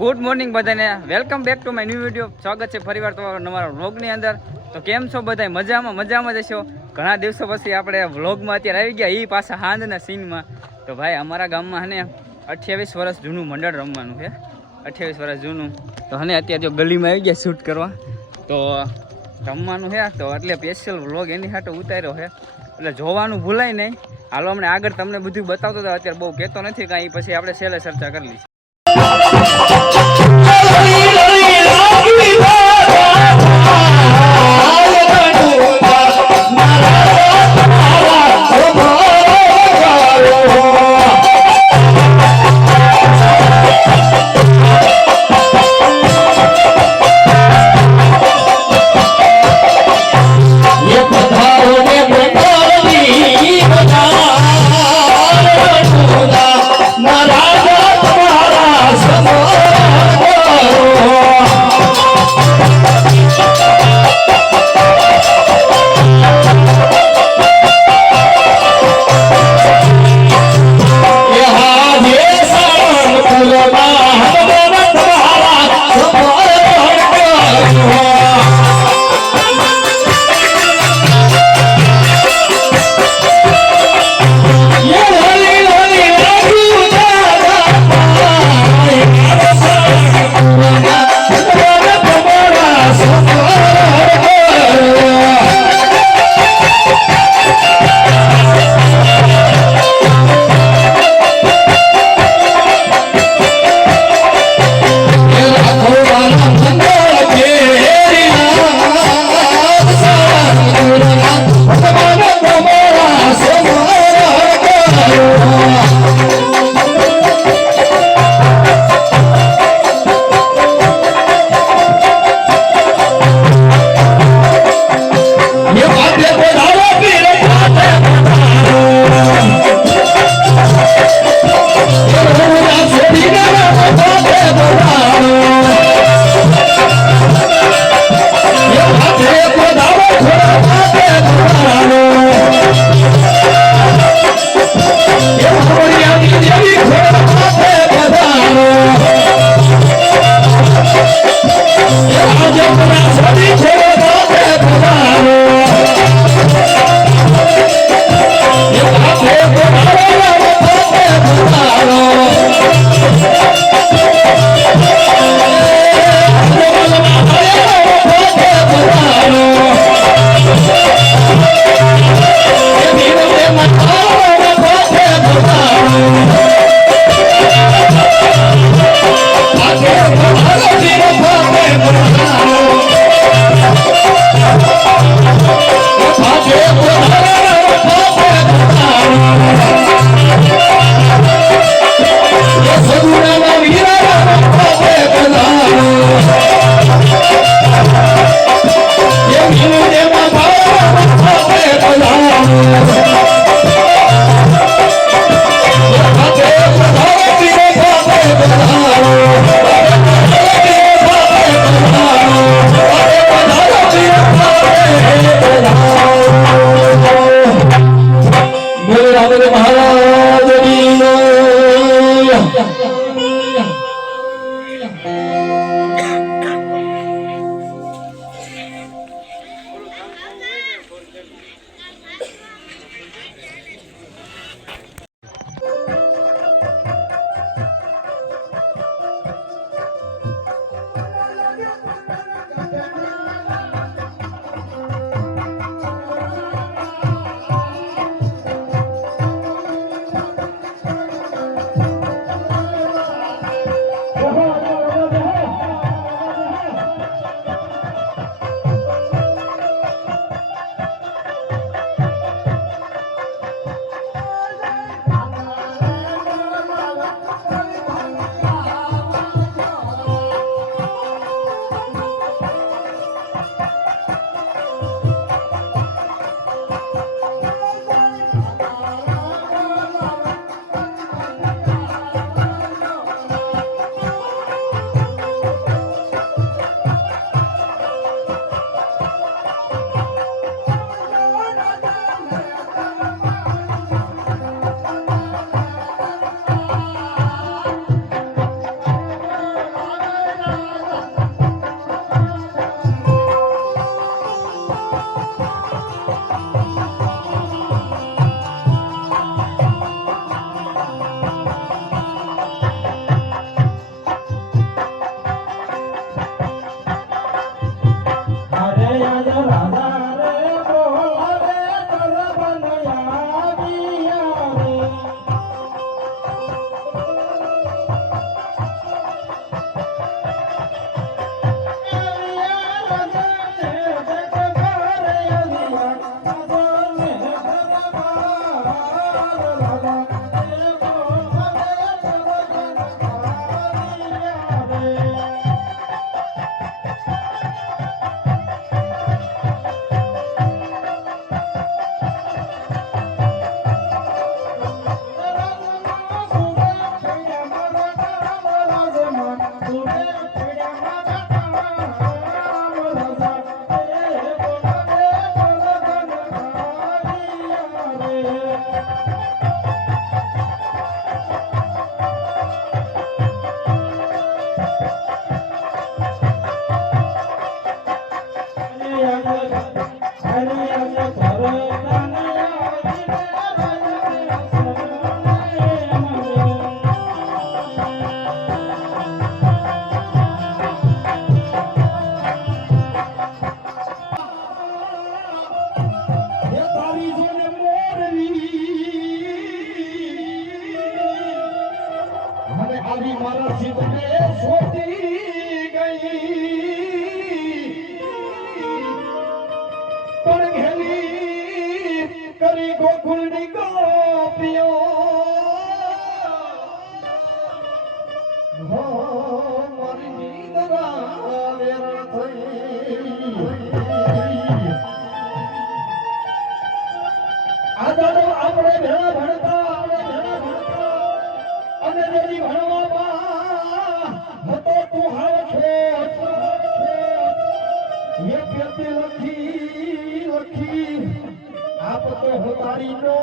Good morning બધાને, welcome back to my new video. સ્વાગત છે ફરીવાર તમારા નવા વ્લોગની અંદર. તો કેમ છો બધા? મજામાં જશો. ઘણા દિવસો પછી આપણે વ્લોગમાં અત્યારે આવી ગયા, એ પાછા હાંજના સીનમાં. તો ભાઈ અમારા ગામમાં હને 28 વર્ષ જૂનું મંડળ રમવાનું છે, 28 વર્ષ જૂનું. તો હને અત્યારે જો ગલીમાં આવી ગયા શૂટ કરવા, તો રમવાનું છે. તો એટલે સ્પેશિયલ વ્લોગ એની સાથે ઉતાર્યો છે, એટલે જોવાનું ભૂલાય નહીં. હાલો હમણાં આગળ તમને બધું બતાવતો હતો, અત્યારે બહુ કહેતો નથી કાંઈ, પછી આપણે છેલ્લે ચર્ચા કરી લઈશું. Maraja આવી મારા જીવને છોડી ગઈ પણ ઘેલી કરી ગોકુળની ગોપીઓ મારી નિંદરા વેરણ થઈ આદાનો આપણે ભેળા ભણતા અને જેની ભણવામાં હતો તું હાવ છો એ પેતે લખી આપ તો હોતારી નો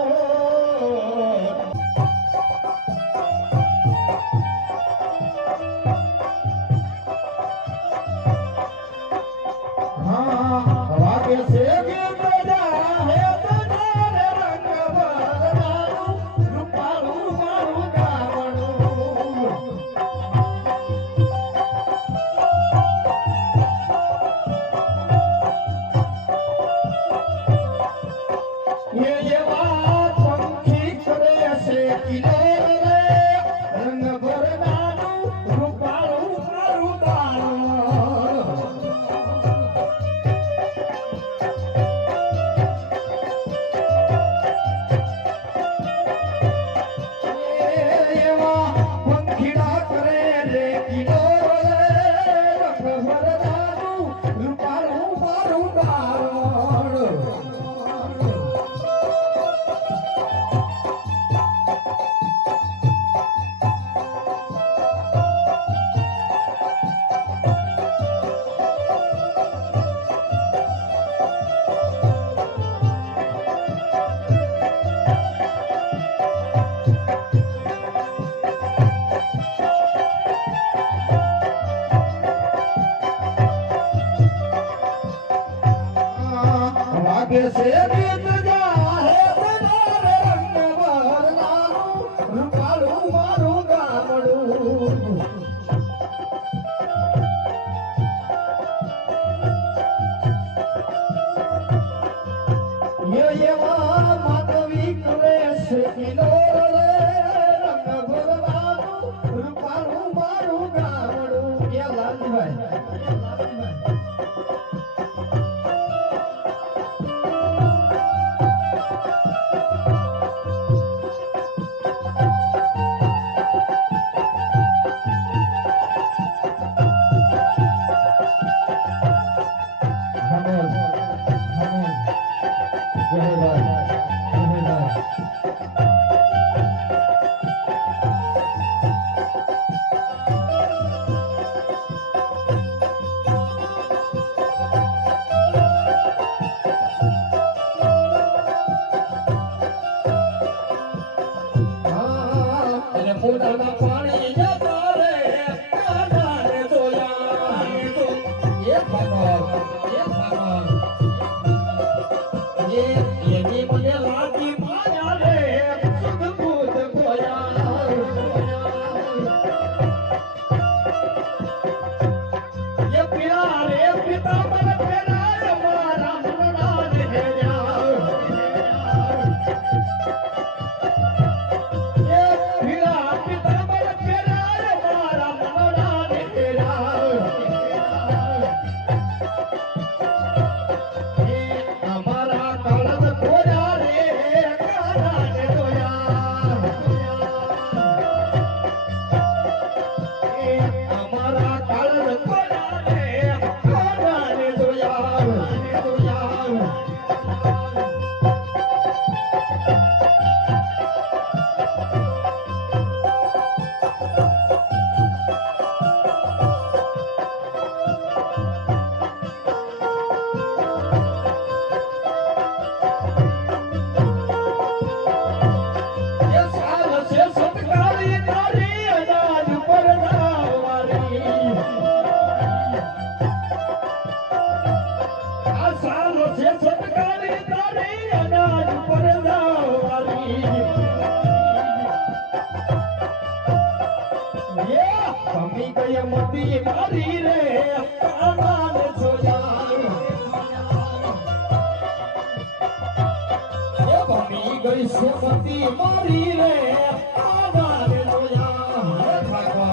વાગે છે કે પ્રજા હે વાગે છે ગીત ગાહે બનાર રંગ વરનાનું રૂપાળું મારું ગામડું એવા માધવી કરે છે કિલોર રંગ વરનાનું રૂપાળું મારું ગામડું એ લાલભાઈ પોતાના પાણી જતા રે કાનાને જોયા એ ભગવાન એની મને લાગી માયા રે સુખ ભૂત ગોયા એ પીળા રે પિતા મને પેરાય મારા મનના હેર્યા મોતી મારી રે કાનાન જોયા એ ભમી ગઈ છે મોતી મારી રે કાનાન જોયા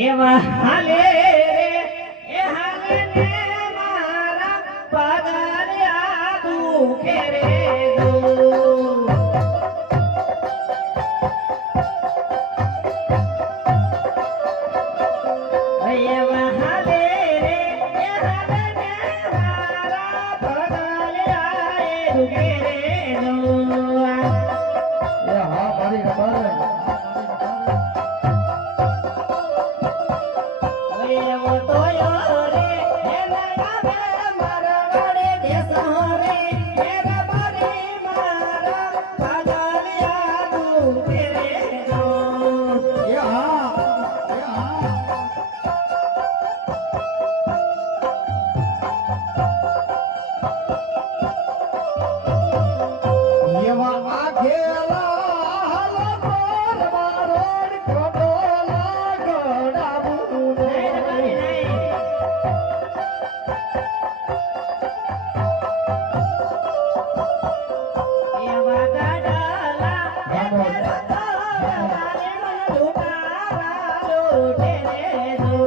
એવા હાલે એ હાલે ને મારા પગલ્યા દુખે રે દો એવા હાલે રે એ હાલે ને મારા પગલ્યા દુખે રે દો એ હા મારી ખબર એવો તોયો રે હે નગાવે મારા ગળે દેસો રે હે રબારી મારા પગલ્યા દુખે રે દો એ હા એવા આઘેલા હાલો પર મારો ખોટો લાગડાવું નહીં એવા ગાડાલા હે રતો મારે મન લૂટારા લૂટે રે દો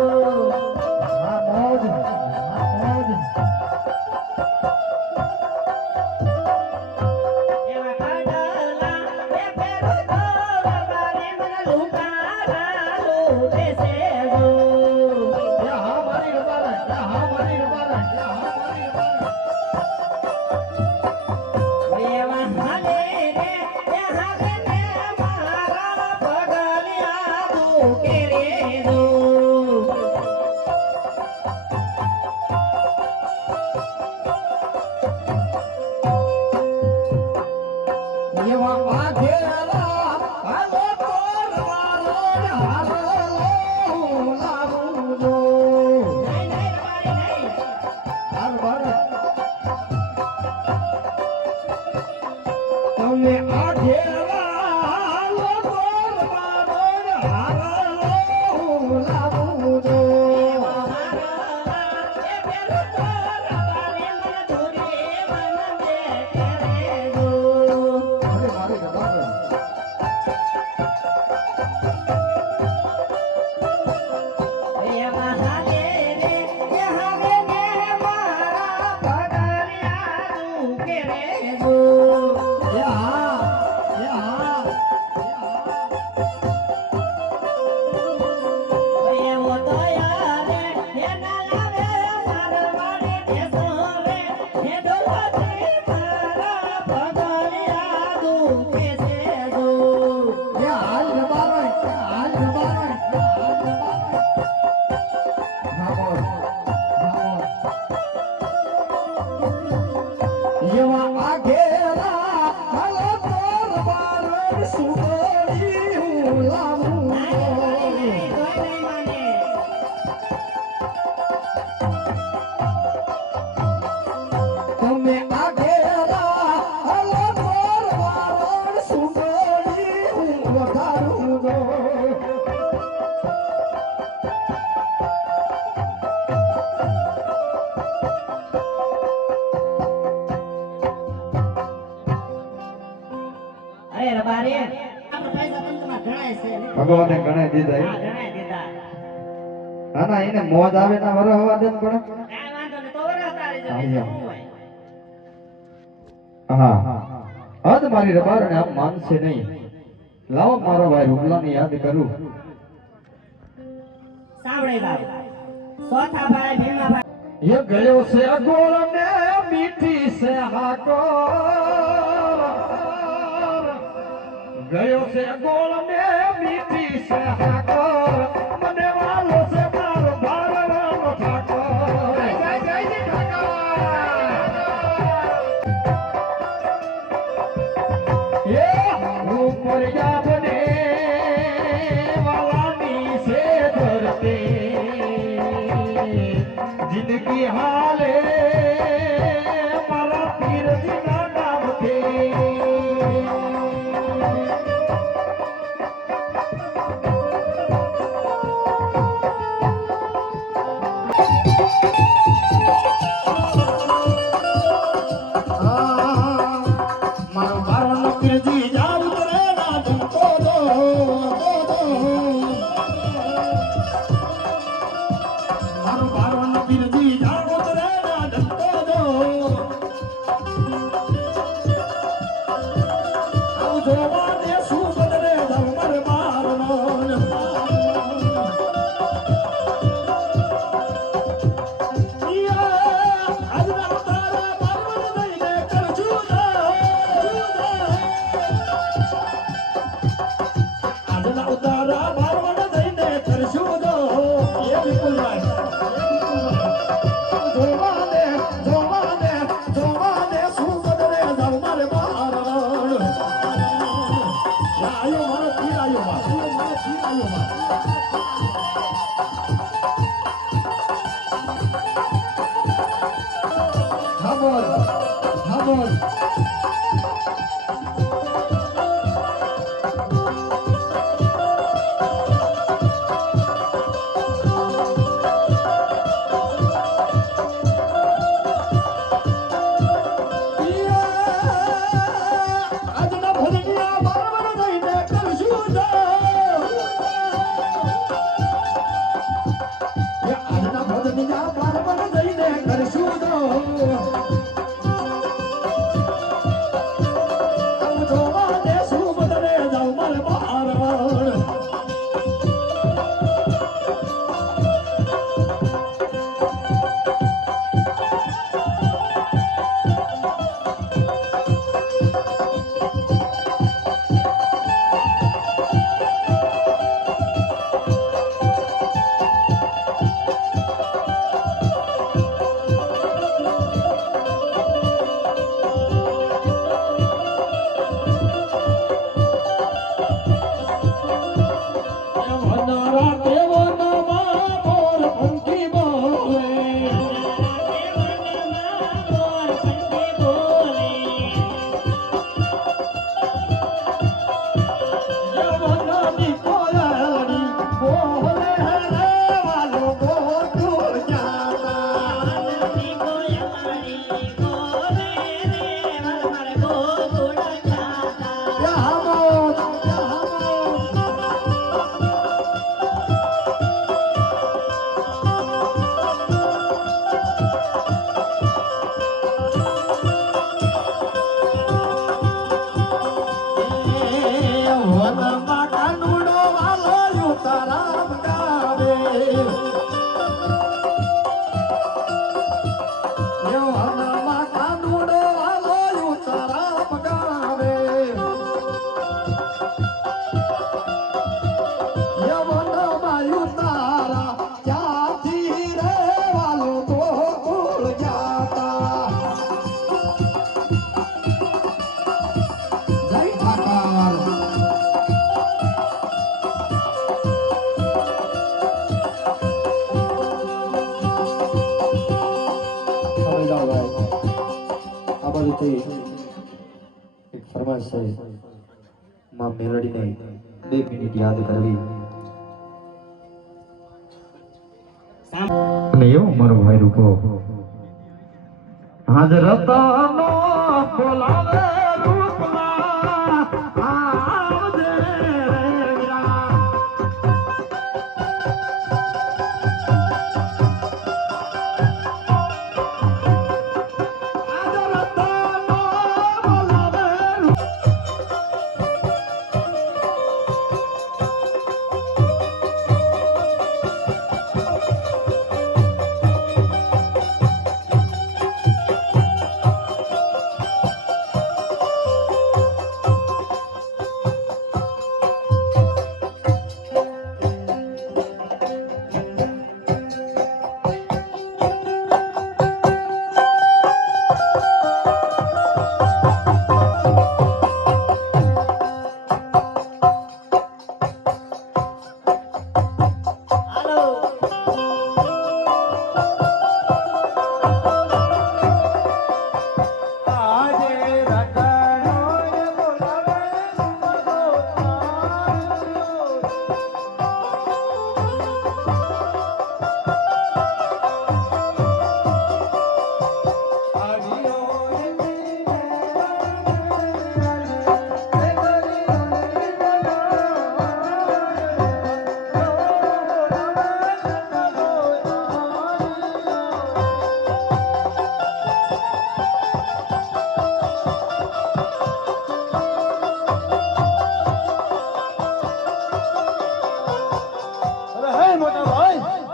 હા મોજ એવા ગાડાલા હે પેરો તો મારે મન લૂટારા લૂટે છે દો એ હા મારી ખબર એ હા મારી ખબર એ હા મારી ખબર એવા હાલે રે એ હાલે ને મારા પગલ્યા દુખે રે દો એવા આઘેલા હાલો પર મારો હાલો લાવું જો નહીં રબારી નહીં હાલ બર તમે આઘેલા હાલો પર મારો હાલો લાવું જો એ પેલો તો રબારી મન ધોરે મન બેઠે રે દો અરે મારી ખબર એવા હાલે રે એ હાલે ને મારા પગલ્યા દુખે રે દો એ હા એવો તો યારે હે ના લાવે મારવાડે દેસો રે હે ડોલતી મારા પગલ્યા દુખે છે દો એ હાલ નબારાય હાલ નબારાય ભાગોળ એવા આઘેલા હાલો પર મારો સુગડી હું લાવું નહીં કોઈ નહીં માને તમે આઘેલા હાલો પર મારો સુગડી હું વધારું જો અરે રબારી આપણે પૈસા તંત્રમાં ગણાય છે ને? ભગવાને ગણે દીધા હા ગણાય દીધા ના ના એને મોજ આવે ના વર હવા દે પણ કાંઈ વાંધો નહીં તો વરસ તારી હા, જમીન યા. શું હોય હા હદ મારી રબાર ને આમ માનશે નહીં લાવો મારો ભાઈ રૂપલાની યાદ કરું સાંભળે બાપ ચોથા ભાઈ ભીમાભાઈ એ ગયો છે ગોળ ને મીઠી છે હાકો ગયો છે ગોળ ને મીઠી છે હાકો મને વાલો છે મારો ભારવાનો ઠાકો જય જય જય ઠાકા એ ઉપર યાદને વાલાની છે ધરતી જિંદગી હાલે મારા પીરજીના નામથી આજના ભજનિયા બારવણ જઈને કરશું જો. આજના ભજનિયા બારવણ જઈને કરશું જો. આમ જોવા દેશું બદલે જાઉં મારે બારવણ. વનારા દેવનામાં મોર પંખી બોલે. યવનાની કોયલની બોલે રે વાલો ગોકુળ જાતા. યામો વનમાં કાનુડો વાલો યુતારામ ગાવે. વનમાં કાનુડો વાલો યુતારામ ગાવે. વનમાં યુતારા ક્યાંથી રે વાલો ગોકુળ જાતા. જય ઠાકર. આ બાજુથી એક ફરમાઈશ છે. માં મેલડીને 2 મિનિટ યાદ કરવી. અને એવો મારો ભાઈ રૂપો હાજરતાનો બોલાવે રૂપલા આવજે રે વીરા. હાજરતાનો બોલાવે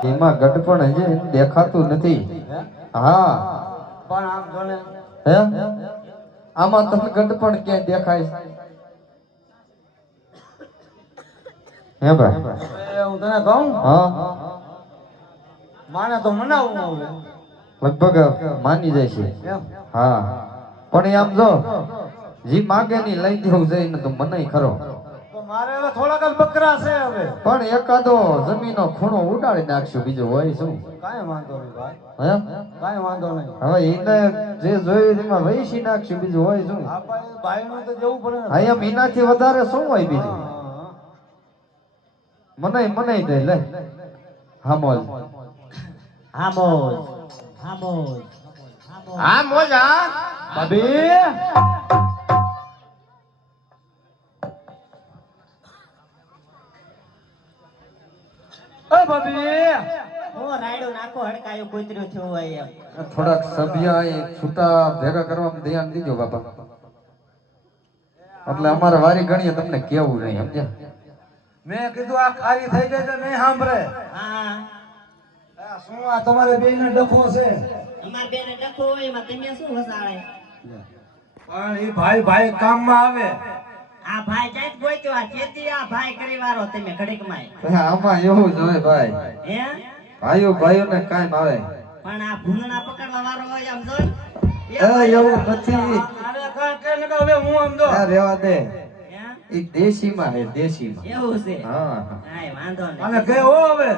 એમાં ગટપણ હજી દેખાતું નથી. હા પણ આમ જો ને હે આમાં તમને ગટપણ ક્યાંય દેખાય છે? હે ભાઈ હું તને કહું હા માને તો મનાવું હવે. લગભગ માની જાય છે. એમ હા પણ એ આમ જો જી માગે ની લઈ દેવું જઈને તો મનાઈ ખરો. તો મારે હવે થોડાક જ બકરા છે હવે. પણ એકાદો જમીનો ખૂણો ઉડાડી નાખશું બીજું હોય શું કાંઈ વાંધો નહીં ભાઈ, હે કાંઈ વાંધો નહીં. હવે એને જે જોયું એમાં વૈસી નાખશું બીજું હોય શું આપણે ભાઈનું તો જવું પડે ને. હા એમ એનાથી વધારે શું હોય બીજું હા. મનાઈ દે લે હામોલ હામોજ હામોજ હા મોજા ભાભી એ ભાભી હું રાયડો નાખો હડકાયો કૂતર્યું થયું હોય એમ થોડાક સભ્ય અહીં છૂટા ભેગા કરવામાં ધ્યાન દીજો બાપા એટલે અમારે વારી ગણીએ તમને કેવું નહીં સમજ્યા મેં કીધું આ ખારી થઈ ગઈ તો નહીં સાંભળે. હા આ શું આ તમારે બેયને ડખો છે? અમાર બેને ડખો હોય એમાં તમે શું વસાડે પણ એ ભાઈ ભાઈ કામમાં આવે. આ ભાઈ જાય ગોત્યો આ ખેતી આ ભાઈ કરી વારો તમે ઘડીકમાં આમાં એવું જ હોય ભાઈ હે ભાઈઓને કાંઈ આવે પણ આ ભૂંગણા પકડવા વાળો હોય આમ જો એવું નથી અરે કાંઈ કે ને હવે હું સમજો. આ રેવા દે હે? ઈ દેશીમાં હે દેશીમાં એવું છે હા કાંઈ વાંધો અને નહીં કે હો હવે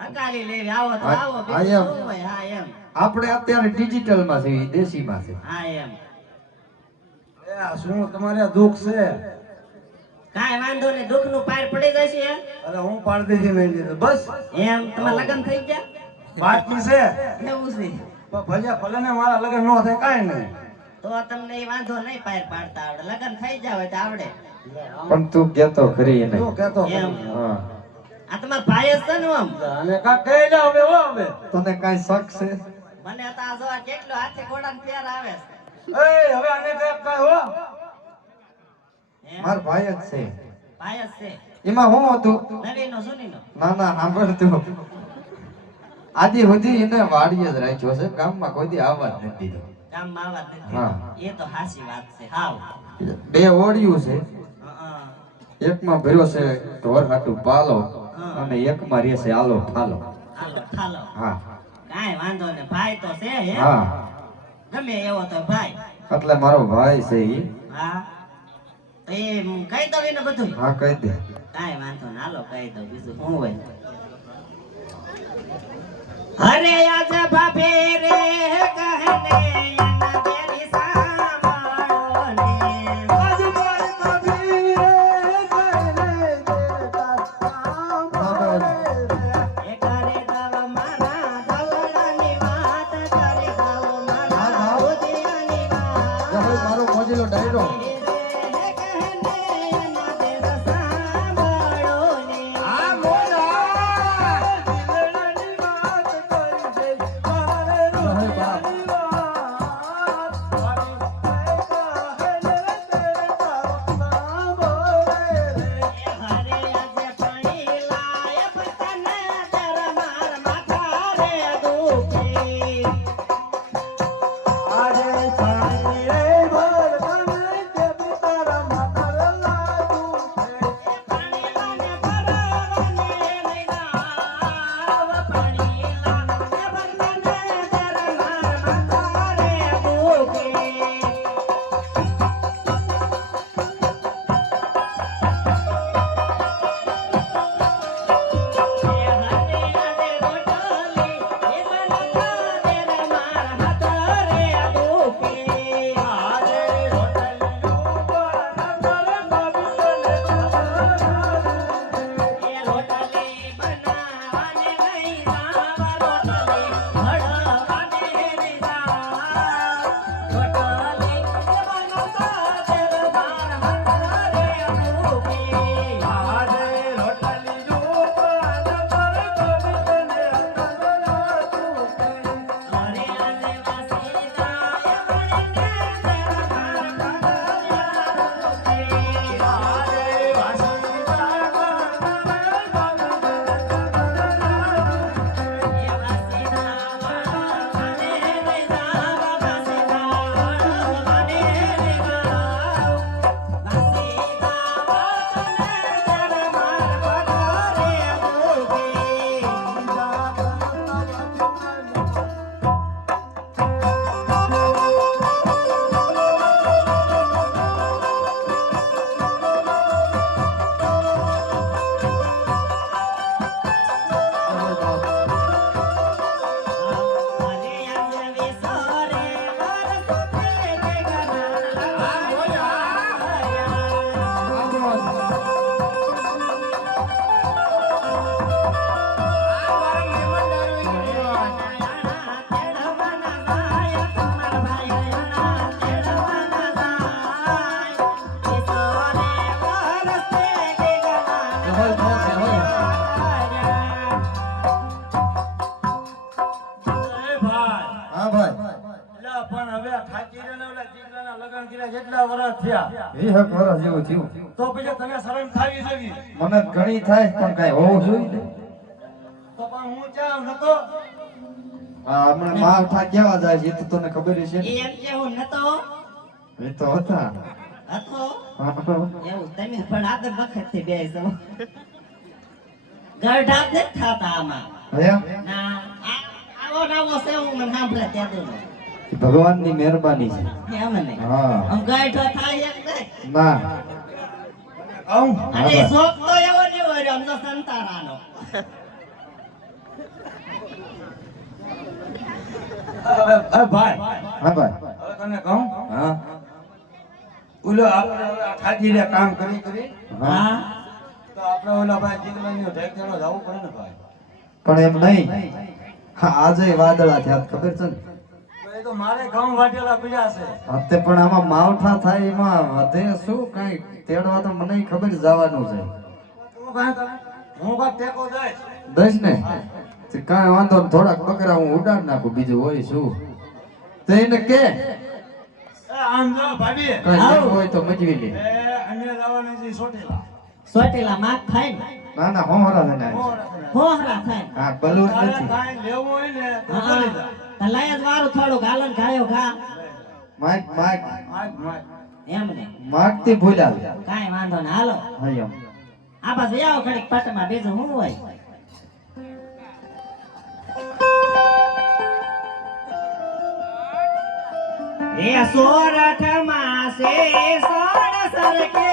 અકાલી લેવી આવો તો આવો હા, બીજું એમ. શું હોય હા એમ આપણે અત્યારે ડિજિટલમાં છે ઈ દેશીમાં છે હા એમ એ આ શું તમારે આ દુઃખ છે? કાંઈ વાંધો નહીં દુઃખ નું પાર પડી જશે એમ અરે હું પાડી દીધી નહીં દીધું બસ એમ તમારા લગ્ન થઈ ગયા બાકી છે. એવું છે પણ ભલે ને મારા લગ્ન ન થાય કાંઈ નહીં. તો તમને એ વાંધો નહીં પાર પાડતા આવડે લગ્ન થઈ જાવ તો આવડે પણ તું કેતો ખરી એને તું કહેતો એમ. હા આ તમારા ભાઈ જ છે ને આમ અને કાંઈક કહી જાવ હવે હો હવે. તને કાંઈ શક છે મને તો આ જો આ કેટલો હાથે ઘોડાને પ્યાર આવે છે એ હવે આને કાંઈક કહે હો. હે? માર ભાઈ જ છે ભાઈ જ છે એમાં હું હતું નવીનો સુનીનો ના ના સાંભળ તું આદિ સુધી એને વાડીએ જ રાખ્યો છે ગામમાં કોઈ દી આવવા જ નથી દીધો ગામમાં આવા જ હા. નથી એ તો હાચી વાત છે હાવ બે ઓડિયું છે હં. એકમાં ભર્યો છે ઢોર હાટું પાલો હા. અને એકમાં રહે છે આલો ઠાલો હાલો ઠાલો હા કાંઈ વાંધો ને ભાઈ તો છે હે હા ગમે એવો તો ભાઈ એટલે મારો ભાઈ છે ઈ હા તો એ કહી દઉં એને બધું હા કહી દે કાંઈ વાંધો ના હાલો કહી દઉં બીજું શું હોય અરે આજ ભાભી રે કહને એના બેરી સાંભળો ને એ કરે દવ મારા દવડાની વાત કરે દવ મારા ઉદિયાની વાત મારો મોજીલો ડાયરો ઓલા ઠાકીરાના ઓલા દીકરાના લગ્ન કર્યા જેટલા વર્ષ થયા એ હક વરા જેવું થયું તો પછી તને શરમ થાવી જોવી મને ઘણી થાય પણ કાંઈ હોવું જોઈએ ને. તો પણ હું ક્યાં નતો આ હમણાં માવઠા કેવા જાય છે એ તો તને ખબર છે ને? એમ કે હું નતો એ તો હતા હતો હા. એવું તમે પણ આદર વખત થી બેસો ગરઢા જ નથી થતા આમાં હે? ના આવો નવો છે હું મને સાંભળે ત્યાં દઉં ભગવાનની મહેરબાની છે. એમ નહીં હા આમ ગરઢો થાય એક નહીં ના આવું અને હા, શોખ તો એવો ને એવો રહ્યો આમ તો સંતારાનો ભાઈ હા ભાઈ હવે તને કહું હા ઓલો આપણે ઓલા ઠાકીરે કામ કરી કરી હા તો આપણે ઓલા ભાઈ દીકરાની ઢેક દેવા જવું પડે ને ભાઈ પણ એમ નહીં હા, આજે વાદળા થયા ખબર છે ને? તો એ તો મારે ઘઉં વાટેલા પીડ્યા છે અત્યારે પણ આમાં માવઠા થાય એમાં વધે શું કઈ તેડવા તો મને ખબર જવાનું છે. તું કાંઈ કરે? હું કાંઈ ટેકો દઈશ દઈશ ને તે કાંઈ વાંધો નહીં, થોડાક બકરા હું ઉડાડ નાખું બીજું હોય શું. તો એને કે એ આમ જો ભાભી કઈ લેવું હોય તો મજવી લે. એ અમે જવાની છે સોટેલા સોટેલા માગ થાય ને ના ના હોરા છે ને હોહરા થાય ને. હા બલૂન તારે નથી. કાંઈ લેવું હોય ને તો હા, કરી જા તો લઈ જ વારું થોડું ગાલન ખાયો ખા માઈક માઈક માગ માગ એમ ને માગતી ભૂલ્યા કાંઈ વાંધો ને હાલો હા એમ આ પાછું આવો ઘડીક પટમાં બીજું શું હોય એ સોરઠ માસે સોર સરકે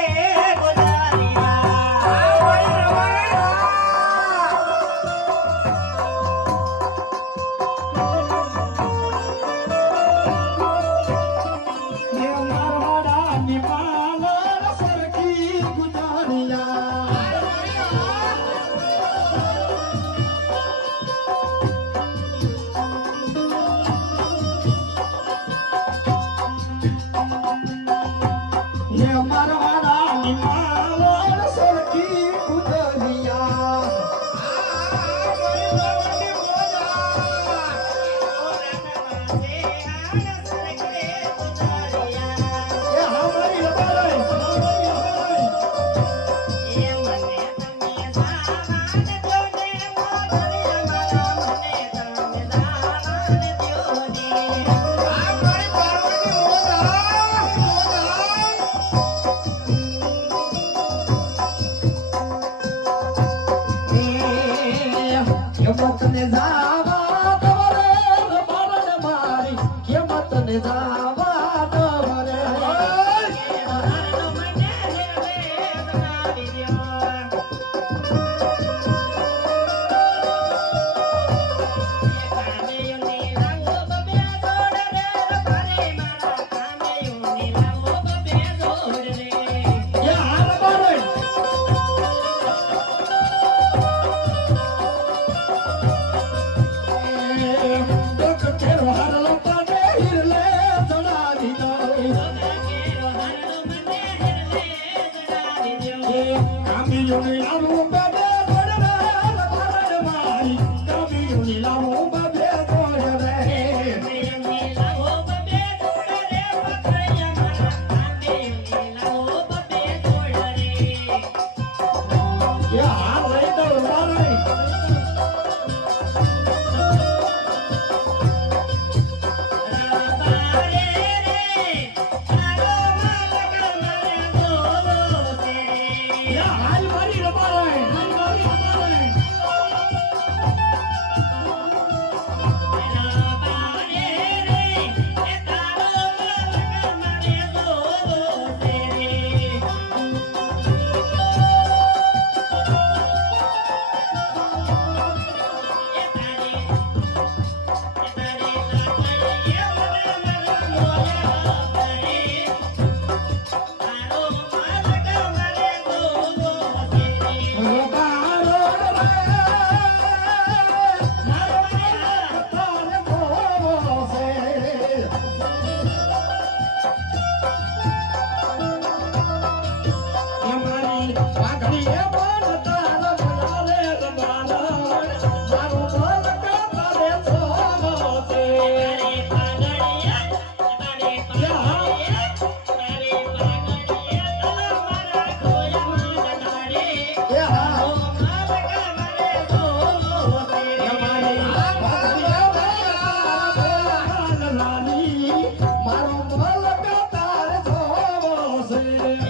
રાખડી મારો મલક તારે જોવો છે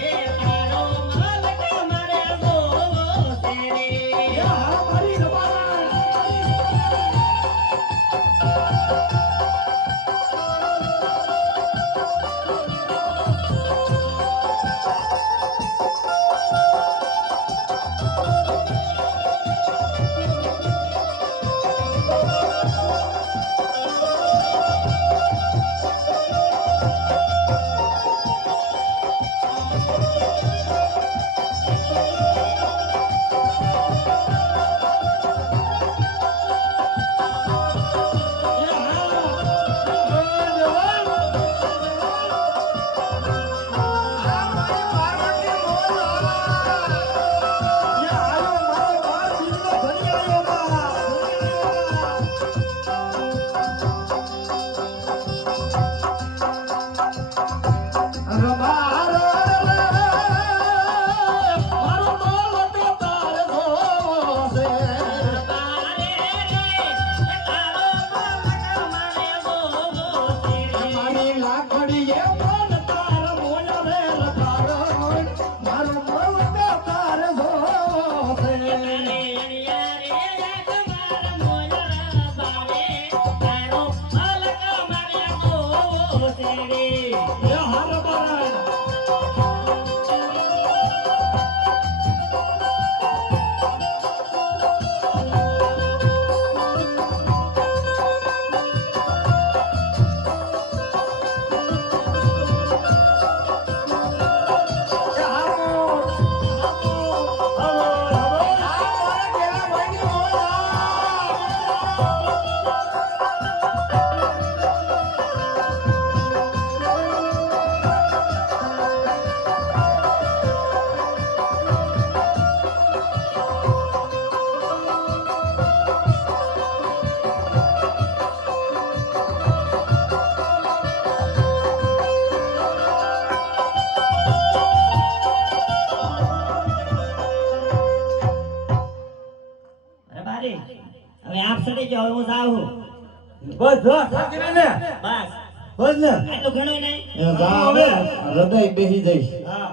એ તારો મલક મારે જોવો છે રે યા મારી રબારા હવે આપ સડી જાઓ હું જાઉં બસ જો સાકીને ને બસ બસ ને આટલું ઘણું નહીં એ જા હવે હૃદય બેહી જઈશ હા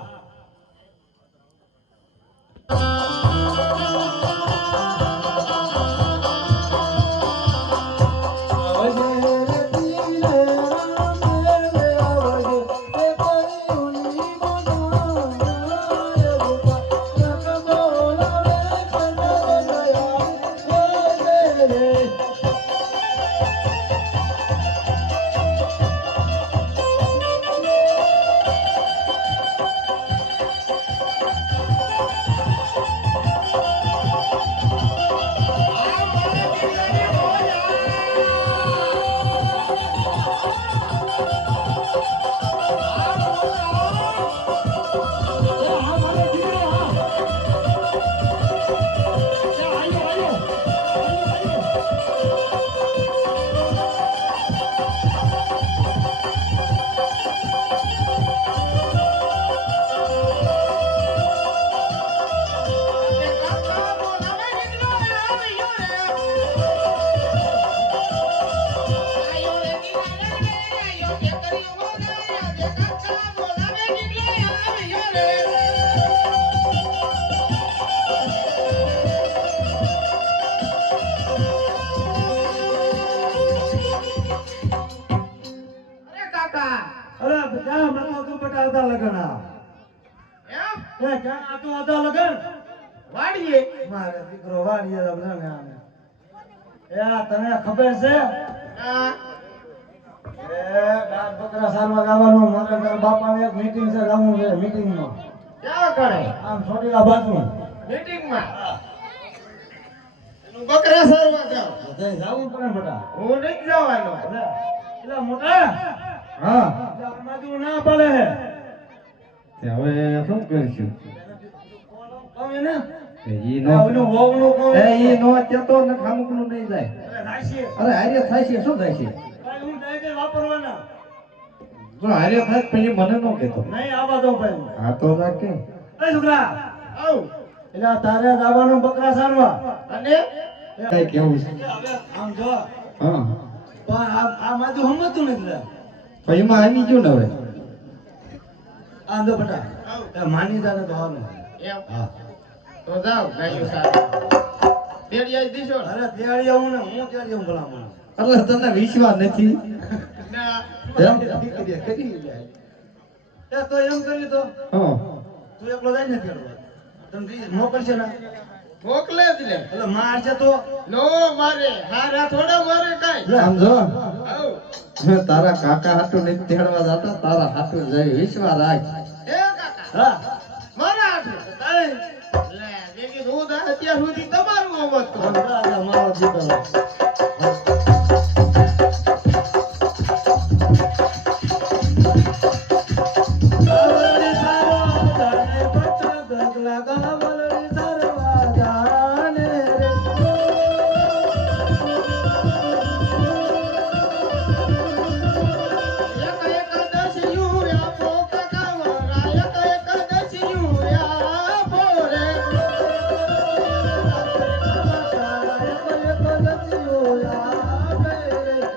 અરે બધા મને તું બટાવતા લગના એ ક્યાં આ તું આતા લગન વાડીએ મારે દીકરો વાડીએ લગન આને એ તને ખબર છે એ ગામ બકરા સારવા ગાવાનું મારે તારા બાપાને એક મીટિંગ છે ગામું છે મીટિંગમાં ક્યાં કરે આમ છોટીલા બાજુ મીટિંગમાં એનું બકરા સારવા જાવ બધે જાવું પડે બેટા હું નહીં જવાનો એટલે મોટા હા મારું ના પડે તે હવે શું કરશું કોમે ને ઈ નો ઓનું વોવનું કોમ એ ઈ નો ચેતો ને ખામુકનું નહીં જાય અરે હારે થાય છે શું થાય છે હું જાય છે વાપરવાના જો હારે થાય પછી મને નો કહેતો નહીં આવા દો ભાઈ હા તો રાખે એ છોકરા આવ એટલે તારે જવાનું બકરા સારવા અને કઈ કેવું છે હવે આમ જો હા પણ આ માજુ હમતું નથી પણ એમાં આવી ગયું ને હવે આ દો બટા એ માની તારે તો હારું હા તો જાઓ ગાયું સાહેબ તેડિયા દીશો અરે તેડી આવું ને હું તેડી આવું ભલામણ એટલે તને વિશ્વાસ નથી ના એમ દીકરી કરી જાય એ તો એમ કરી તો હા તું એકલો જાય ને તેડવા તને મોકલશે ને મોકલે જ લે એટલે મારશે તો નો મારે હારા થોડા મારે કાઈ આમ જો આવ તારા કાકા હાટુ નહીં તેડવા જાતા તારા હાટુ જઈ વિશ્વાસ રાખ એ કાકા હા મારા હાથે લે દેખી હું દા અત્યાર સુધી તમારું અમત તો મારો દીકરો એક એક દસિયું આપો કાકા વરા એક એક દસિયું આપો રે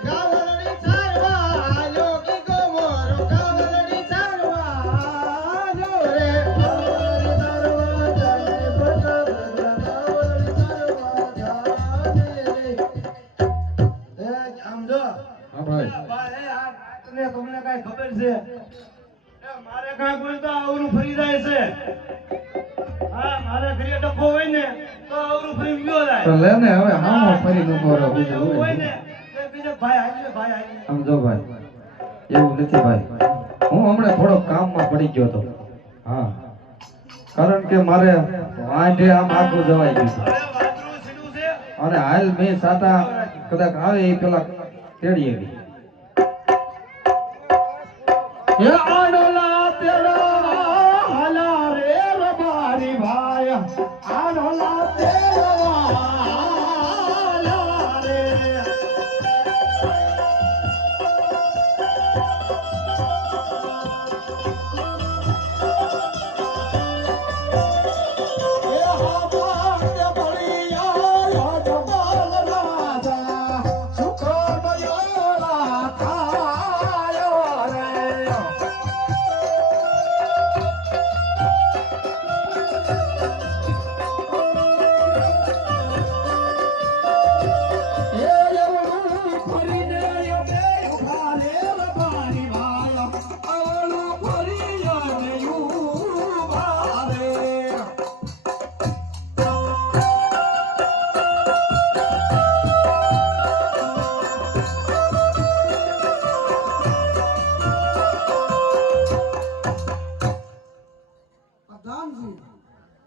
ગાવલડી ચારવા યોગી ગોમરો ગાવલડી ચારવા જો રે આમ જો હા ભાઈ તમને કઈ ખબર છે એ મારે કાંઈ કોઈ તો આવરું ફરી જાય છે હા મારે ઘરે ડબ્બો હોય ને તો આવરું ફરી ગયો જાય તો લે ને હવે હામો ફરી નું બોરો બીજું એવું હોય હોય ને તો બીજો ભાઈ આવી સમજો ભાઈ એવું નથી ભાઈ હું હમણાં થોડો કામમાં પડી ગયો હતો હા કારણ કે મારે વાંઢે આમ આગું જવાઈ ગયું હતું. હવે વાંદરું સીધું છે અને હાલ મેં સાતા કદાચ આવે એ પેલા તેડી આવી એ આડોલા તેડા હાલા રે રબારી ભાઈ આડોલા તેડા હાલા રે એ હાબાતે બળિયા જબાલ રાજા સુખમયોલા થાયો રે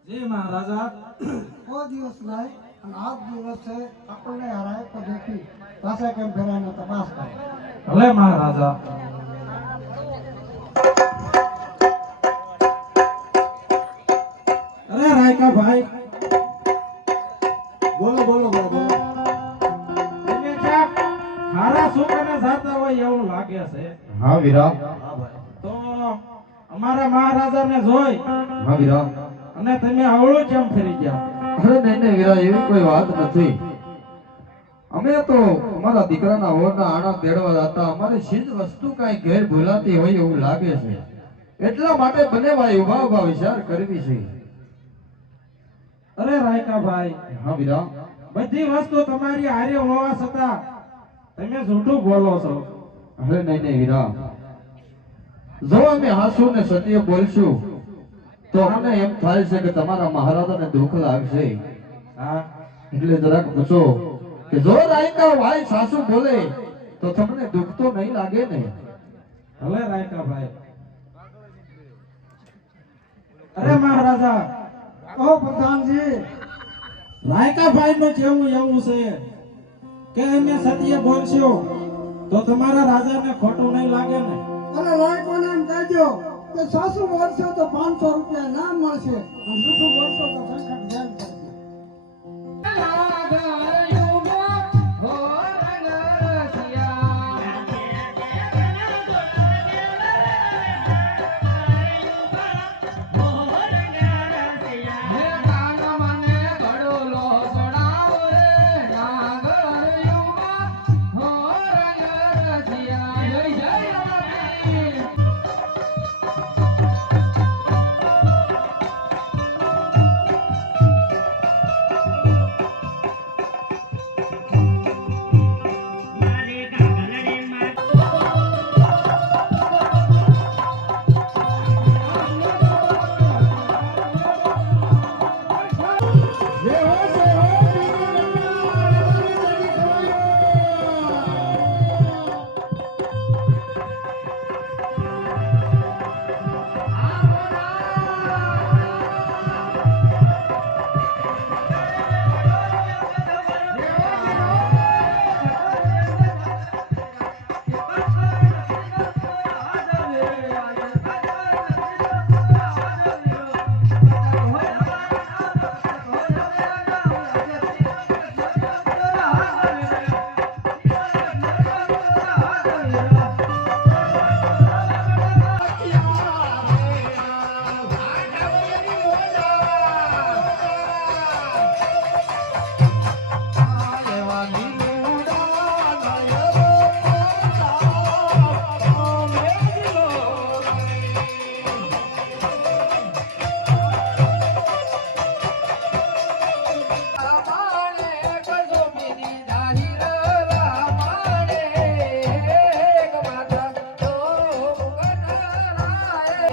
જી મહારાજા કોઈ દિવસ નહીં અને આજ દિવસે આપણને હરાય તો દેખી પાસે કેમ ફેરાઈને તપાસ કરે ભલે મહારાજા અરે રાયકા ભાઈ બોલો બોલો ભાઈ બોલો તમે ક્યાંક હારા છોકરાને જાતા હોય એવું લાગે છે હા વીરા તો અમારા મહારાજાને જોઈ હા વીરા અને તમે આવળું કેમ ફરી ગયા અરે નહીં નહીં વીરા એવી કોઈ વાત નથી અમે તો અમારા દીકરાના ઓરના આણા તેડવા હતા અમારી ચીજ વસ્તુ કાંઈ ઘેર ભૂલાતી હોય એવું લાગે છે એટલા માટે બનેવાય ઉભા ઉભા વિચાર કરવી છે અરે રાયકા ભાઈ હા વીરા બધી વસ્તુ તમારી હારે હોવા છતાં તમે જૂઠું બોલો છો અરે નહીં નહીં વીરા જો અમે હાસુ ને સત્ય બોલશું તો અમને એમ થાય છે કે તમારા મહારાજાને દુઃખ લાગશે હા એટલે જરાક પૂછો કે જો રાયકા ભાઈ સાસુ બોલે તો તમને દુઃખ તો નહીં લાગે ને ભલે રાયકા ભાઈ અરે મહારાજા કહો પ્રધાનજી રાયકા ભાઈ નું કેવું એવું છે કે અમે સત્ય બોલશો તો તમારા રાજાને ખોટું નહીં લાગે ને અરે રાયકોને એમ કહેજો કે સાસુ બોલશો તો 500 રૂપિયા ના મળશે અને જૂઠું બોલશો તો સંકટ જેલ કરશે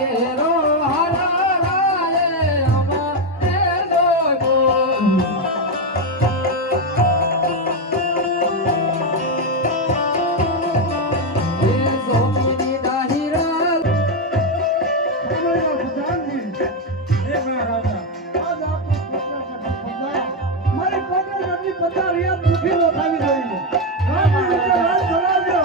કેરો હારા રાયે અમારે જોજો એ સોમીની ડાહીરા મારી કોટલ ગઢની 50 રિયાદ દુખી નો થાવી જોઈએ. રામની રીતે રાજ ચલાવજો.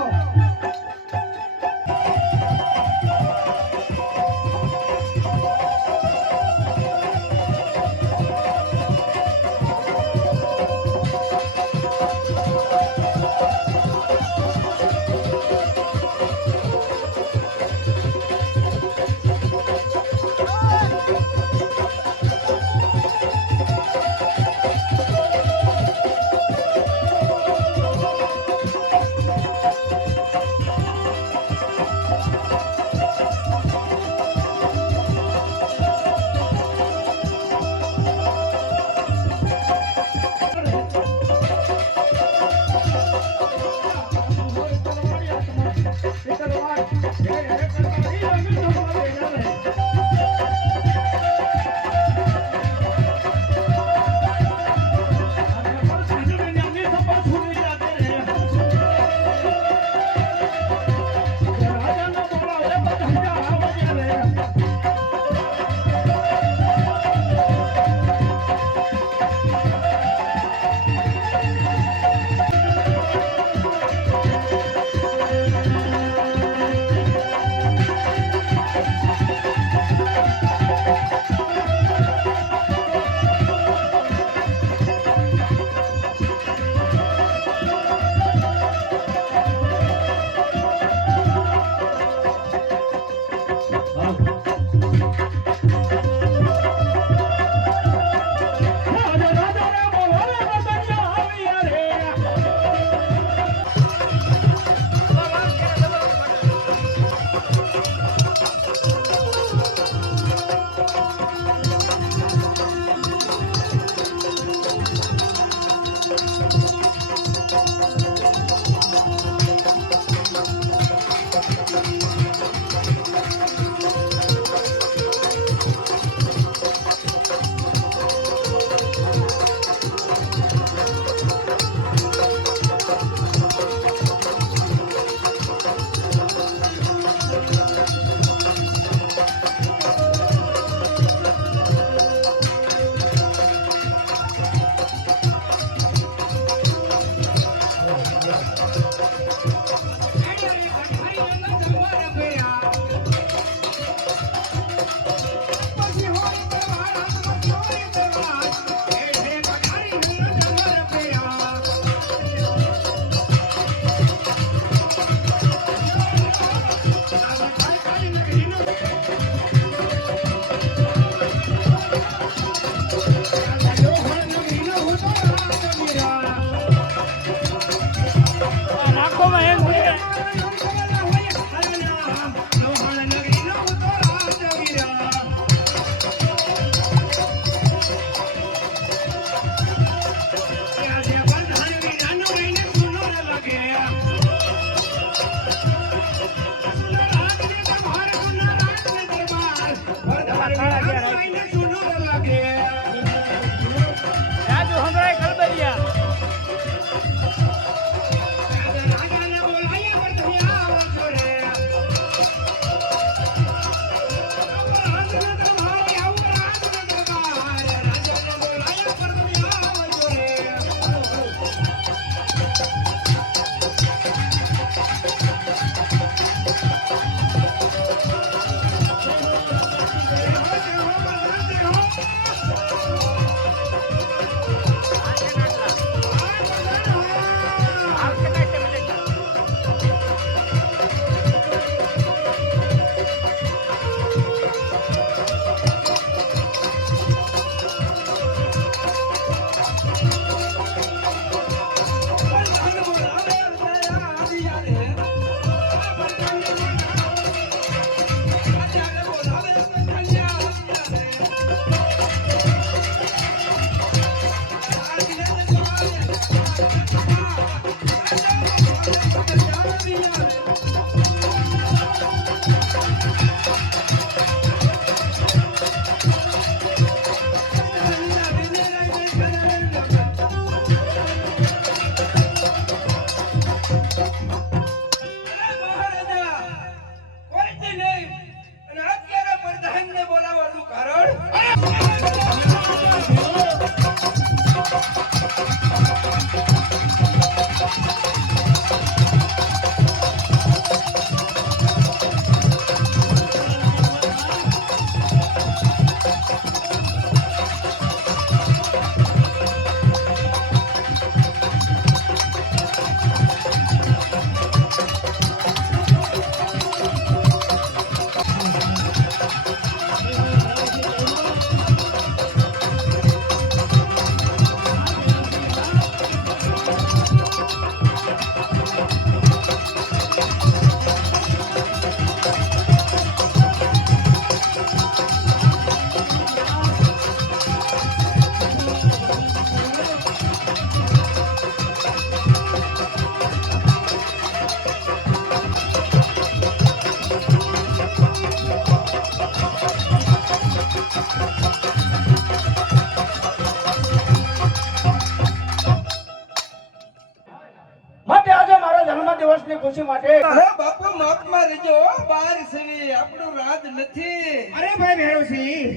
માટે આજે મારા જન્મદિવસની ખુશી માટે અરે બાપુ માપમાં રહેજો બાર સવી આપણું રાજ નથી. અરે ભાઈ ભેરવસિંહ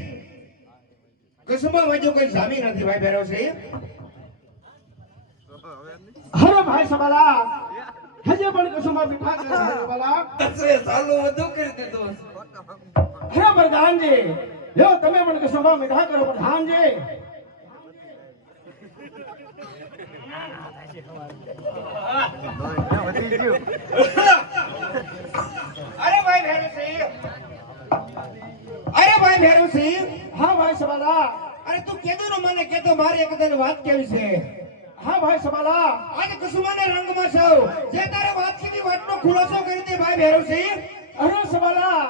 કસુમાં વજુ કોઈ જામી નથી ભાઈ ભેરવસિંહ. અરે ભાઈ સબાલા હજે પણ કશુમાં વિઠા કરે છે સબાલા. ચાલુ વધુ કરી દીધું. અરે પ્રધાનજી જો તમે પણ કશુમાં વિઠા કરો પ્રધાનજી. અરે ભાઈ ભેરવસિંહ અરે ભાઈ ભેરવસિંહ હા ભાઈ સબાલા. અરે તું કેદો નો મને કેતો મારે એક તને વાત કેવી છે. હા ભાઈ સબાલા. આજ કુસુમાના રંગમાં છો જે તારે વાત કીધી વાતનો ખુલાસો કરી દે ભાઈ ભેરવસિંહ. અરે સબાલા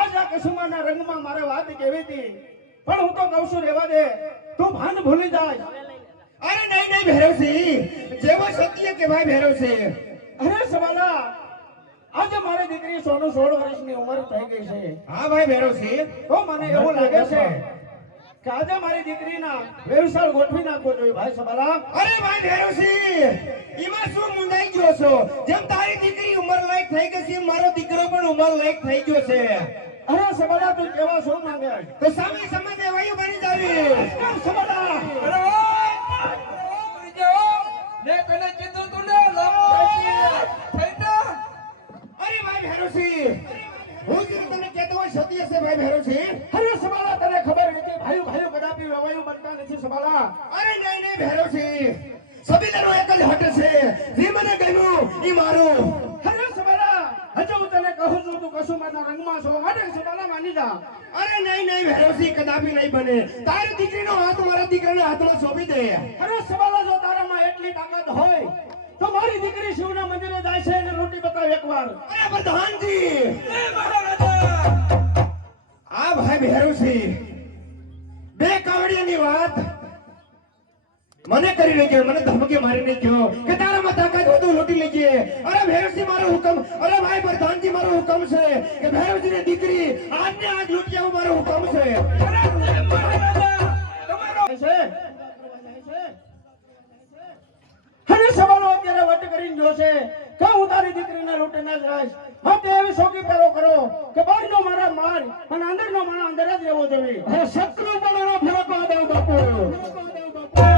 આજ આ કશુમાના રંગમાં મારે વાત કેવી હતી પણ હું તો કહું છું રહેવા દે તું ભાન ભૂલી જાય. અરે નહીં નહીં ભેરવસિંહ જેવો સત્ય કે ભાઈ ભેરવસિંહ. અરે સબાલા આજે મારી દીકરી સોનું 16 વર્ષની ઉંમર થઈ ગઈ છે. હા ભાઈ ભેરવસિંહ તો મને એવું લાગે છે કે આજે મારી દીકરીના વ્યવસાય ગોઠવી નાખવો જોઈએ ભાઈ સબાલા. અરે ભાઈ ભેરવસિંહ એમાં શું મુંડાઈ ગયો છો. જેમ તારી દીકરી ઉંમર લાયક થઈ ગઈ છે મારો દીકરો પણ ઉંમર લાયક થઈ ગયો છે. અરે સબાલા તું કેવા શું માંગે તો સામે સમજે વાયુ બની જાવી. સબાલા. અરે મેં કને કીધું તું ને લાવો થઈ જા. અરે ભાઈ ભેરવસિંહ હું જે તને કહેતો હોય સત્ય છે ભાઈ ભેરવસિંહ. અરે સબાલા તને ખબર નથી ભાઈઓ ભાઈઓ કદાપી વ્યવહારો બનતા નથી સબાલા. અરે નહીં નહીં ભેરવસિંહ સબીલાનો એક જ હટ છે જે મને ગમ્યું ઈ મારું. અરે સબાલા હજુ હું તને કહું છું તું કશુમાના રંગમાં છો માટે સબાલા માની જા. અરે નહીં નહીં ભેરવસિંહ કદાપી નહીં બને. તારી દીકરીનો હાથ મારા દીકરાના હાથમાં સોંપી દે. અરે સબાલા જો તારામાં એટલી તાકાત હોય તો મારી દીકરી શિવના મંદિરે જાય છે અને રોટી બતાવ એકવાર. અરે પ્રધાનજી આ ભાઈ ભેરવસિંહ બે કાવડિયાની વાત મને કરી લેજો. મને ધમકી મારી લેજો કે તારામાં તાકાત હોય તો લૂંટી લેજે. અરે ભેરવસિંહ મારો હુકમ. અરે ભાઈ પ્રધાનજી મારો હુકમ છે કે ભેરવસિંહની દીકરી આજને આજ લૂંટી આવું મારો હુકમ છે. અરે સવાલો અત્યારે વટ કરીને જોશે કે હું તારી દીકરીને લૂંટી ના જઈશ. માટે એવી શોકી પેરો કરો કે બહારનો મારા માર અને અંદરનો મારા અંદર જ રહેવો જોઈએ. હવે શત્રુ પણ એનો ફેરકો દેવ બાપુ. Oh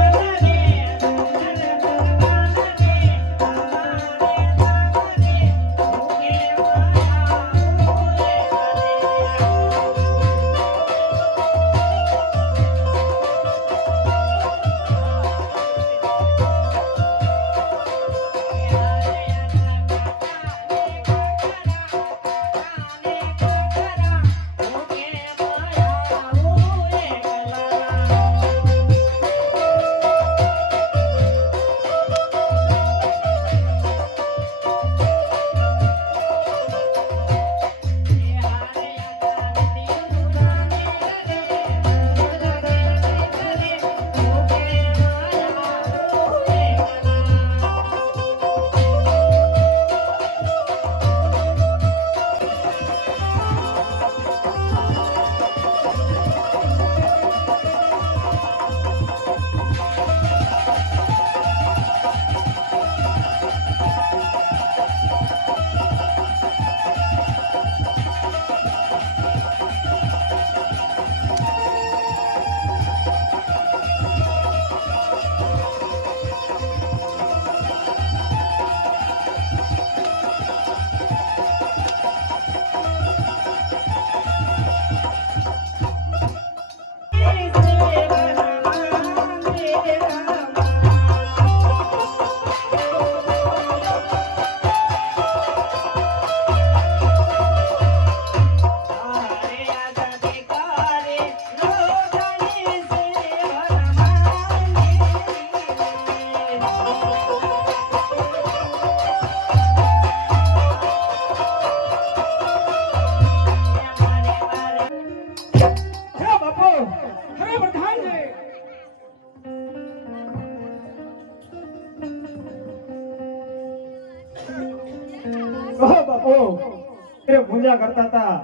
પૂજા કરતા હતા.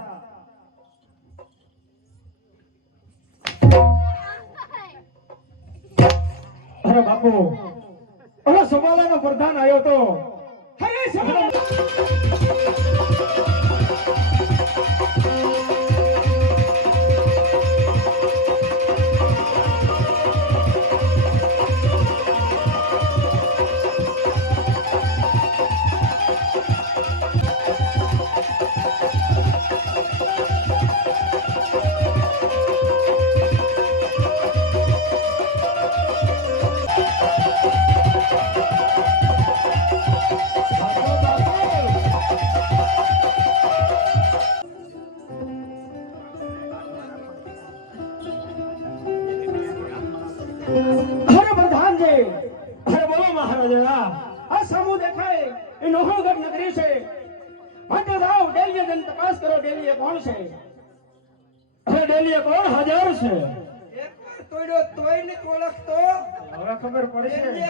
અરે બાપુ, ઓલો સમાલાનો પ્રધાન આવ્યો તો. અરે સમાલા અરે પ્રધાનજી, અરે બોલો મહારાજા. આ સામુ દેખાય એ નોહગઢ નગરી છે. માટે જાઓ ડેલીએ જઈને તપાસ કરો ડેલીએ કોણ છે. અરે ડેલીએ કોણ હાજર છે. તોય નથી ઓળખતો. હવે ખબર પડશે.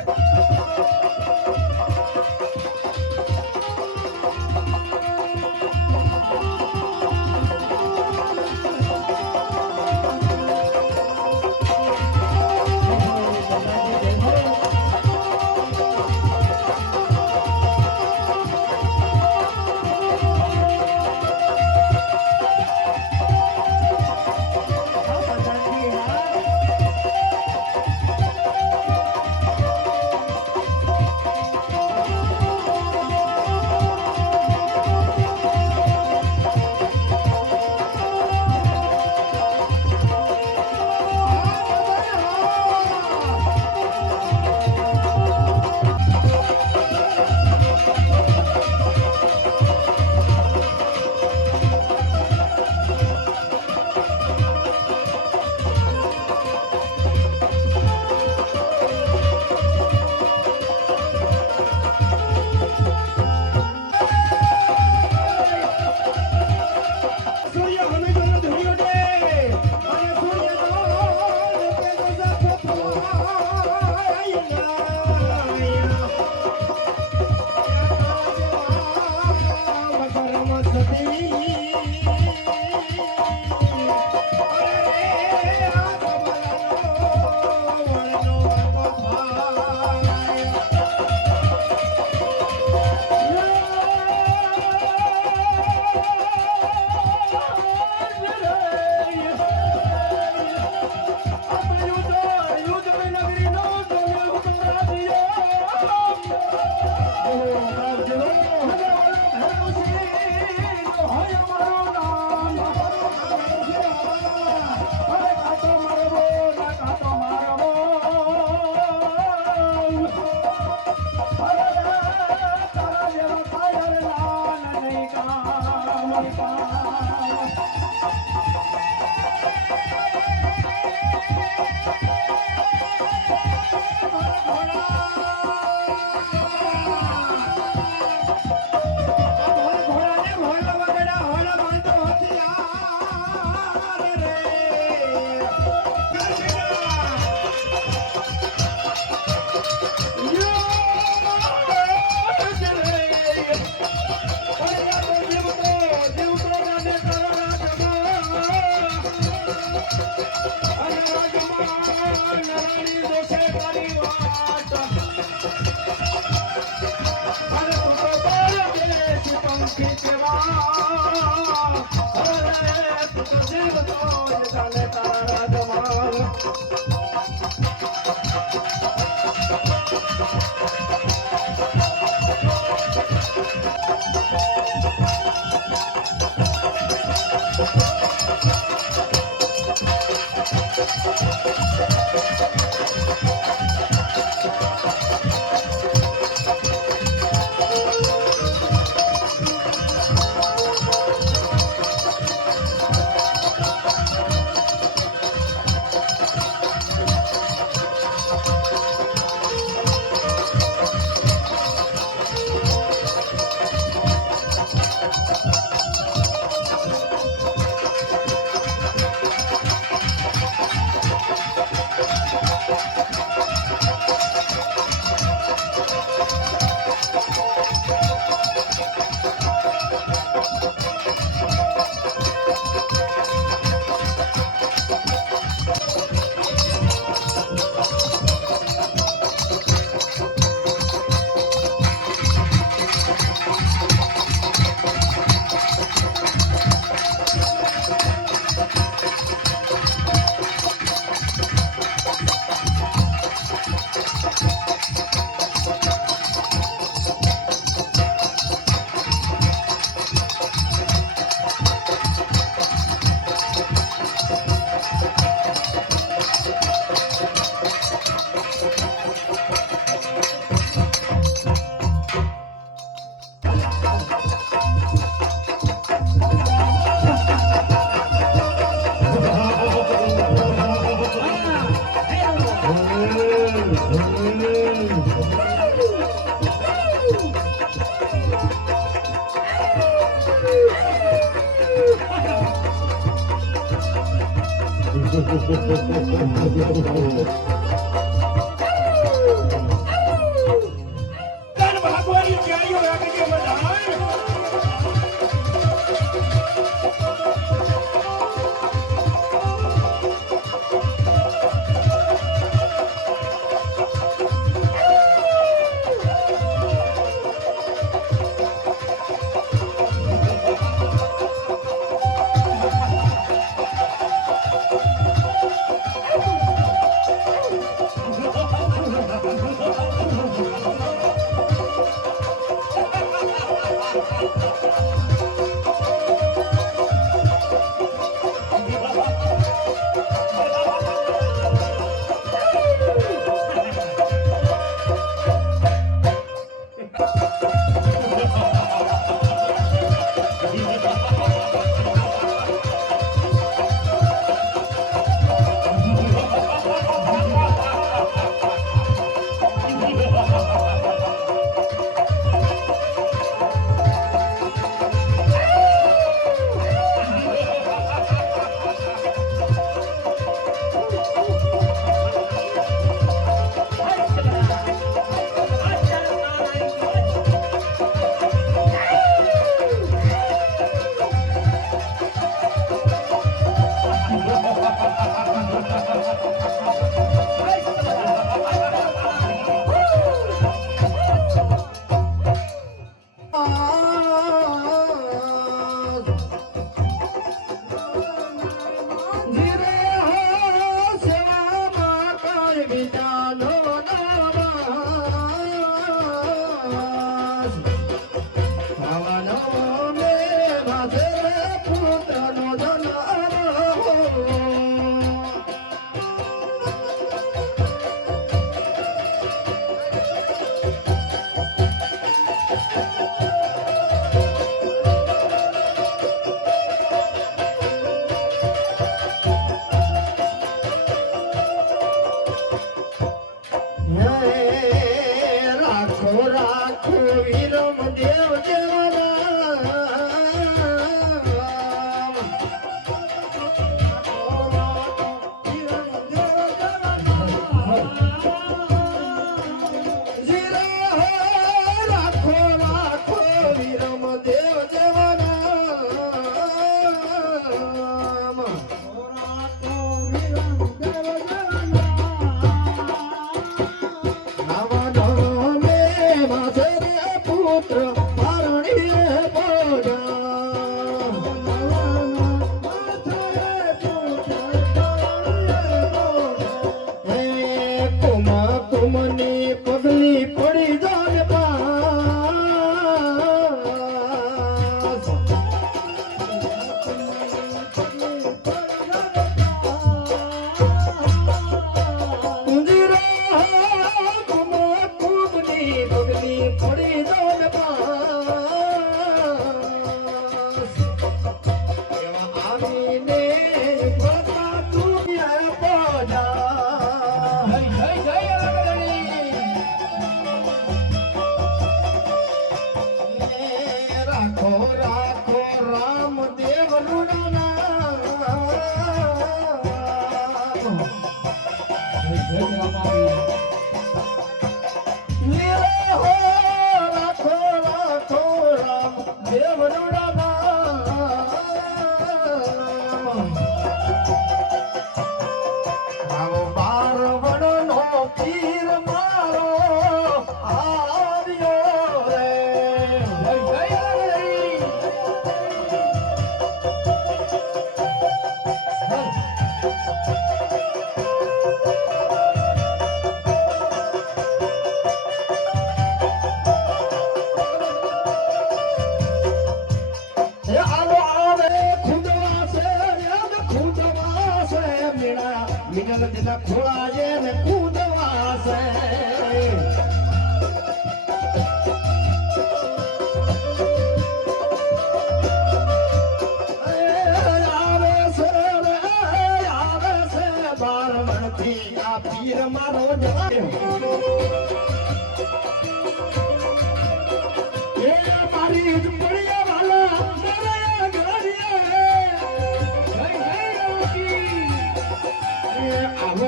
તન ભાગવાની તૈયારીઓ રાખી છે બધા.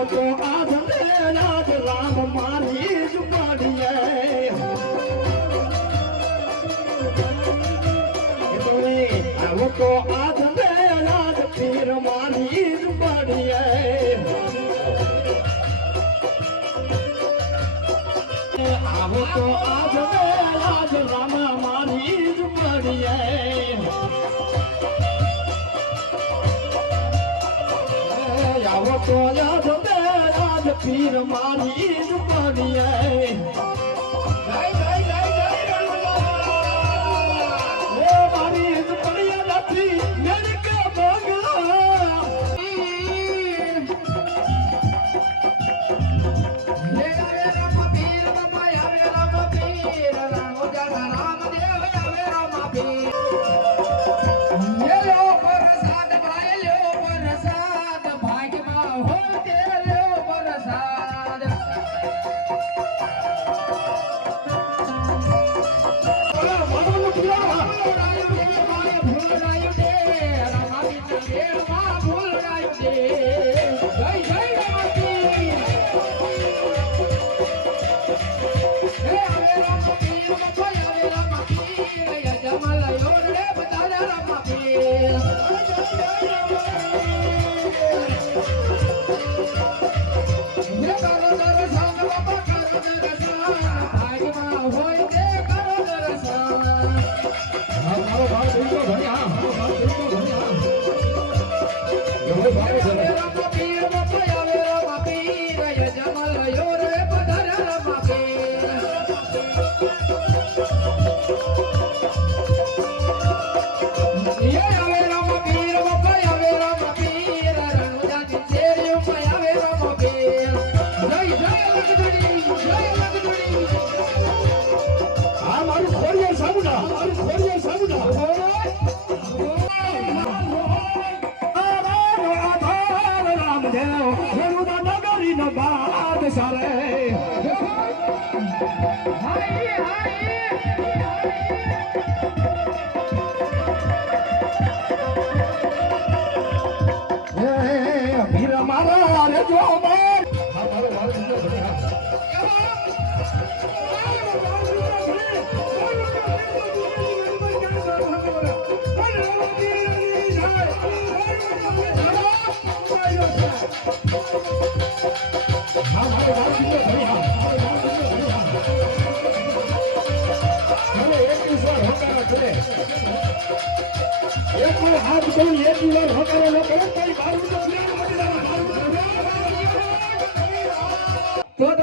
આવો તો આજ ને આજ રામ મારી ઝુંપડીએ આવો તો આજ ને આજ પીર મારી ઝુંપડીએ આવો તો આજ ને આજ રામ મારી ઝુંપડીએ આવો તો યાદ દે રાજ પીર મારી ઝુંપડીએ જય જય જય જય રણુજા એ મારી ઝુંપડીએ નથી મેરી કે બંગલા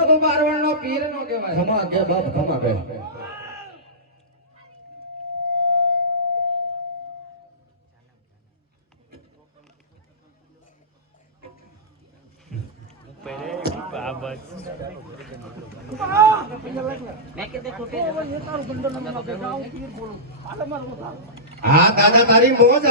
તો બારવણ નો પીર નો કહેવાય. ખમા કે બાપ ખમા કે હા દાદા તારી મોજ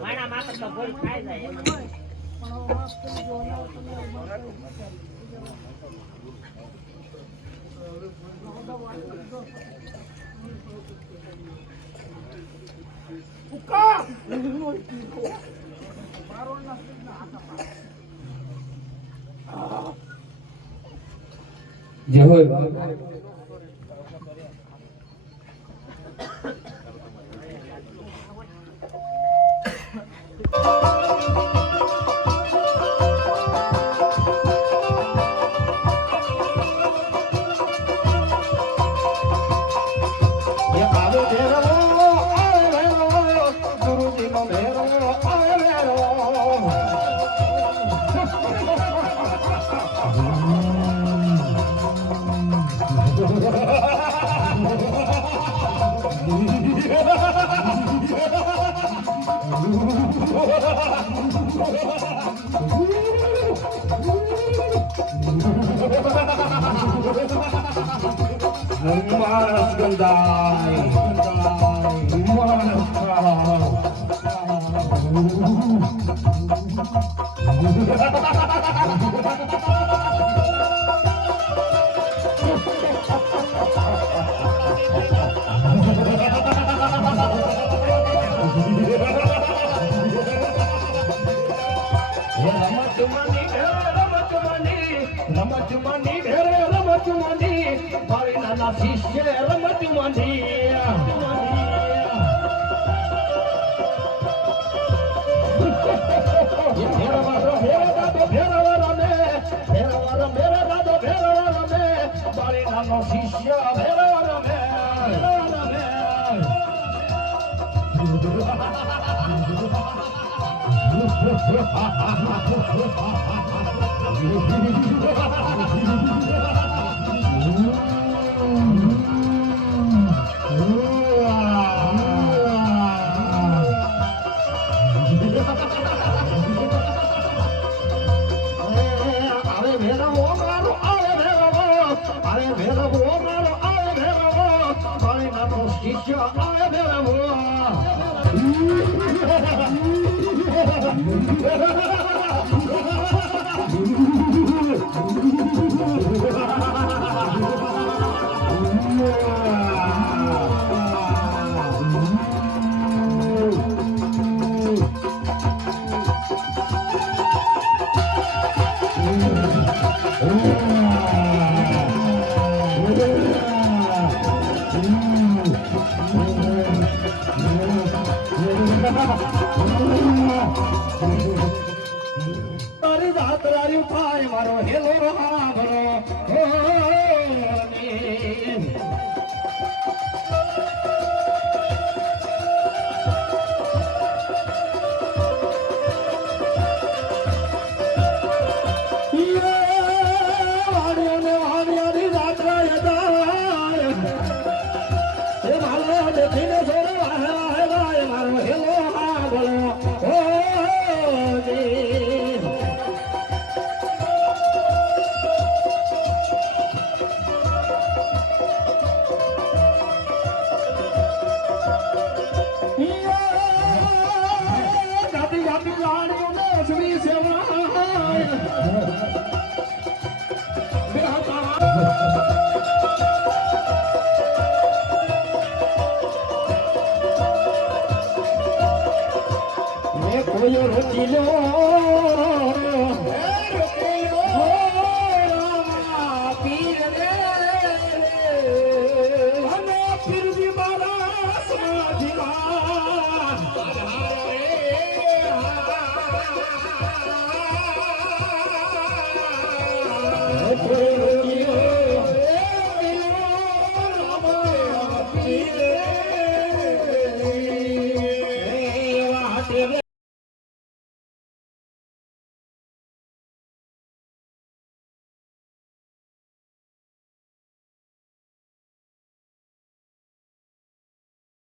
મારા માતા તો ભૂલ ખાઈ જાય જે હોય માની ઘેરે રમત માની મારી નાના શિષ્ય રમત માની શિષ્ય ભેરવા રમે શિષ્ય આવે ભેરવા તારી જાત્રાયું થાય મારો હેલો રામરો કોયો રોકીલો પીર રે અને પીર બી મારા સમાધિમાં